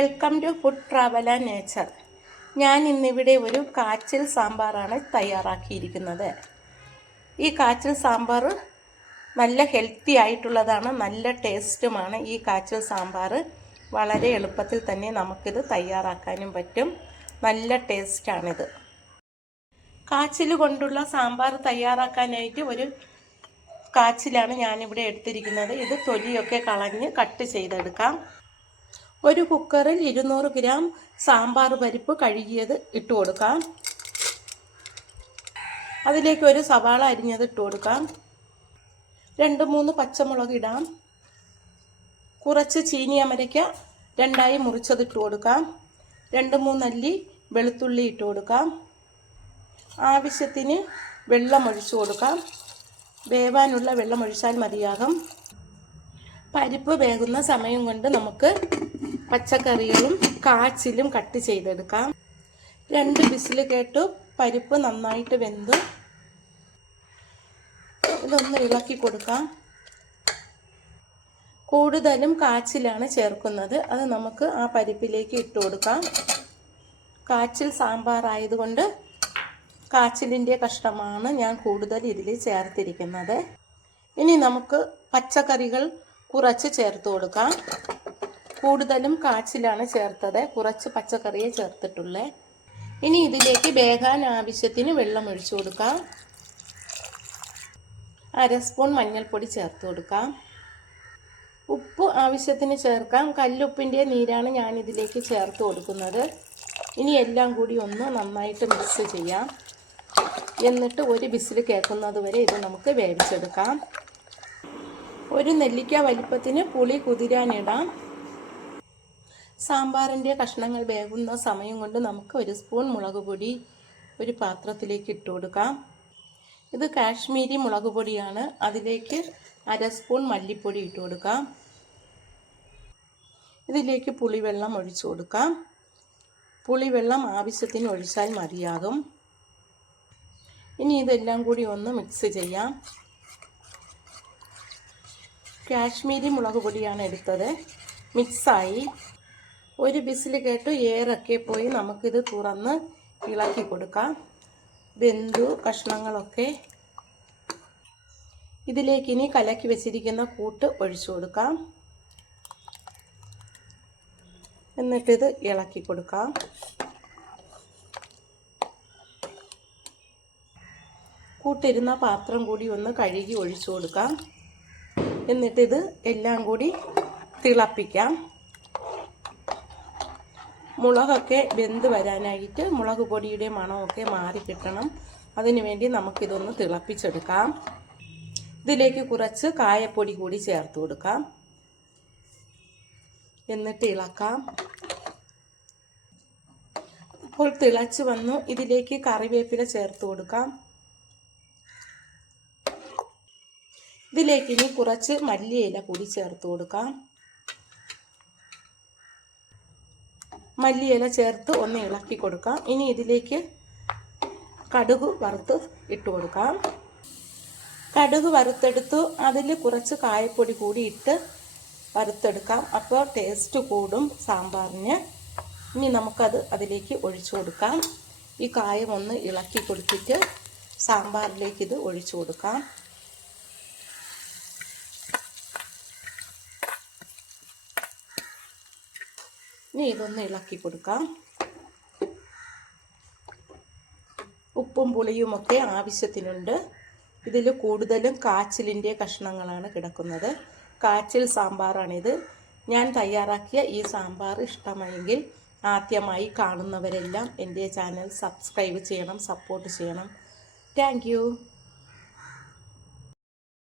Welcome to food travel and nature. ഞാൻ ഇന്നിവിടെ ഒരു കാച്ചിൽ സാമ്പാറാണ് തയ്യാറാക്കിയിരിക്കുന്നത്. ഈ കാച്ചിൽ സാമ്പാർ നല്ല ഹെൽത്തി ആയിട്ടുള്ളതാണ്, നല്ല ടേസ്റ്റുമാണ്. ഈ കാച്ചിൽ സാമ്പാർ വളരെ എളുപ്പത്തിൽ തന്നെ നമുക്കിത് തയ്യാറാക്കാനും പറ്റും. നല്ല ടേസ്റ്റാണിത്. കാച്ചിൽ കൊണ്ടുള്ള സാമ്പാർ തയ്യാറാക്കാനായിട്ട് ഒരു കാച്ചിലാണ് ഞാനിവിടെ എടുത്തിരിക്കുന്നത്. ഇത് തൊലിയൊക്കെ കളഞ്ഞ് കട്ട് ചെയ്തെടുക്കാം. ഒരു കുക്കറിൽ 200 ഗ്രാം സാമ്പാർ പരിപ്പ് കഴുകിയത് ഇട്ട് കൊടുക്കാം. അതിലേക്ക് ഒരു സവാള അരിഞ്ഞത് ഇട്ട് കൊടുക്കാം. 2-3 പച്ചമുളക് ഇടാം. കുറച്ച് ചീനി അമരയ്ക്ക 2ആയി മുറിച്ചത് ഇട്ട് കൊടുക്കാം. 2-3 അല്ലി വെളുത്തുള്ളി ഇട്ട് കൊടുക്കാം. ആവശ്യത്തിന് വെള്ളം ഒഴിച്ചു കൊടുക്കാം. വേവാനുള്ള വെള്ളം ഒഴിച്ചാൽ മതിയാകും. പരിപ്പ് വേകുന്ന സമയം കൊണ്ട് നമുക്ക് പച്ചക്കറികളും കാച്ചിലും കട്ട് ചെയ്തെടുക്കാം. 2 വിസിൽ കേട്ടു. പരിപ്പ് നന്നായിട്ട് വെന്തു. ഇതൊന്ന് ഇളക്കി കൊടുക്കാം. കൂടുതലും കാച്ചിലാണ് ചേർക്കുന്നത്. അത് നമുക്ക് ആ പരിപ്പിലേക്ക് ഇട്ട് കൊടുക്കാം. കാച്ചിൽ സാമ്പാർ ആയതുകൊണ്ട് കാച്ചിലിൻ്റെ കഷ്ണമാണ് ഞാൻ കൂടുതൽ ഇതിൽ ചേർത്തിരിക്കുന്നത്. ഇനി നമുക്ക് പച്ചക്കറികൾ കുറച്ച് ചേർത്ത് കൊടുക്കാം. കൂടുതലും കാച്ചിലാണ് ചേർത്തത്, കുറച്ച് പച്ചക്കറിയെ ചേർത്തിട്ടുള്ളേ. ഇനി ഇതിലേക്ക് വേകാൻ ആവശ്യത്തിന് വെള്ളം ഒഴിച്ചു കൊടുക്കാം. 1/2 സ്പൂൺ മഞ്ഞൾപ്പൊടി ചേർത്ത് കൊടുക്കാം. ഉപ്പ് ആവശ്യത്തിന് ചേർക്കാം. കല്ലുപ്പിൻ്റെ നീരാണ് ഞാൻ ഇതിലേക്ക് ചേർത്ത് കൊടുക്കുന്നത്. ഇനി എല്ലാം കൂടി ഒന്ന് നന്നായിട്ട് മിക്സ് ചെയ്യാം. എന്നിട്ട് ഒരു വിസിൽ കേൾക്കുന്നത് വരെ ഇത് നമുക്ക് വേവിച്ചെടുക്കാം. ഒരു നെല്ലിക്ക വലിപ്പത്തിന് പുളി കുതിരാനിടാം. സാമ്പാറിൻ്റെ കഷ്ണങ്ങൾ വേകുന്ന സമയം കൊണ്ട് നമുക്ക് 1 സ്പൂൺ മുളക് പൊടി ഒരു പാത്രത്തിലേക്ക് ഇട്ട് കൊടുക്കാം. ഇത് കാശ്മീരി മുളക് പൊടിയാണ്. അതിലേക്ക് 1/2 സ്പൂൺ മല്ലിപ്പൊടി ഇട്ട് കൊടുക്കാം. ഇതിലേക്ക് പുളിവെള്ളം ഒഴിച്ചു കൊടുക്കാം. പുളിവെള്ളം ആവശ്യത്തിന് ഒഴിച്ചാൽ മതിയാകും. ഇനി ഇതെല്ലാം കൂടി ഒന്ന് മിക്സ് ചെയ്യാം. കാശ്മീരി മുളക് പൊടിയാണ് എടുത്തത്. മിക്സായി. ഒരു വിസിൽ കേട്ട് എയറൊക്കെ പോയി നമുക്കിത് തുറന്ന് ഇളക്കി കൊടുക്കാം. വെന്തു കഷ്ണങ്ങളൊക്കെ. ഇതിലേക്ക് ഇനി കലക്കി വെച്ചിരിക്കുന്ന കൂട്ട് ഒഴിച്ചു കൊടുക്കാം. എന്നിട്ടിത് ഇളക്കി കൊടുക്കാം. കൂട്ടിരുന്ന പാത്രം കൂടി ഒന്ന് കഴുകി ഒഴിച്ചു കൊടുക്കാം. എന്നിട്ടിത് എല്ലാം കൂടി തിളപ്പിക്കാം. മുളകൊക്കെ വെന്ത് വരാനായിട്ട് മുളക് പൊടിയുടെ മണമൊക്കെ മാറി കിട്ടണം. അതിനു വേണ്ടി നമുക്കിതൊന്ന് തിളപ്പിച്ചെടുക്കാം. ഇതിലേക്ക് കുറച്ച് കായപ്പൊടി കൂടി ചേർത്ത് കൊടുക്കാം. എന്നിട്ട് ഇളക്കാം. അപ്പോൾ തിളച്ച് വന്നു. ഇതിലേക്ക് കറിവേപ്പില ചേർത്ത് കൊടുക്കാം. ഇതിലേക്ക് ഇനി കുറച്ച് മല്ലിയില കൂടി ചേർത്ത് കൊടുക്കാം. മല്ലിയില ചേർത്ത് ഒന്ന് ഇളക്കി കൊടുക്കാം. ഇനി ഇതിലേക്ക് കടുക് വറുത്ത് ഇട്ട് കൊടുക്കാം. കടുക് വറുത്തെടുത്തു. അതിൽ കുറച്ച് കായപ്പൊടി കൂടി ഇട്ട് വറുത്തെടുക്കാം. അപ്പോൾ ടേസ്റ്റ് കൂടും സാമ്പാറിന്. ഇനി നമുക്കത് അതിലേക്ക് ഒഴിച്ചു കൊടുക്കാം. ഈ കായം ഒന്ന് ഇളക്കി കൊടുത്തിട്ട് സാമ്പാറിലേക്ക് ഇത് ഒഴിച്ചു കൊടുക്കാം. ഇനി ഇതൊന്ന് ഇളക്കി കൊടുക്കാം. ഉപ്പും പുളിയുമൊക്കെ ആവശ്യത്തിനുണ്ട്. ഇതിൽ കൂടുതലും കാച്ചിലിൻ്റെ കഷ്ണങ്ങളാണ് കിടക്കുന്നത്. കാച്ചിൽ സാമ്പാറാണിത്. ഞാൻ തയ്യാറാക്കിയ ഈ സാമ്പാർ ഇഷ്ടമായെങ്കിൽ ആദ്യമായി കാണുന്നവരെല്ലാം എൻ്റെ ചാനൽ സബ്സ്ക്രൈബ് ചെയ്യണം, സപ്പോർട്ട് ചെയ്യണം. Thank you.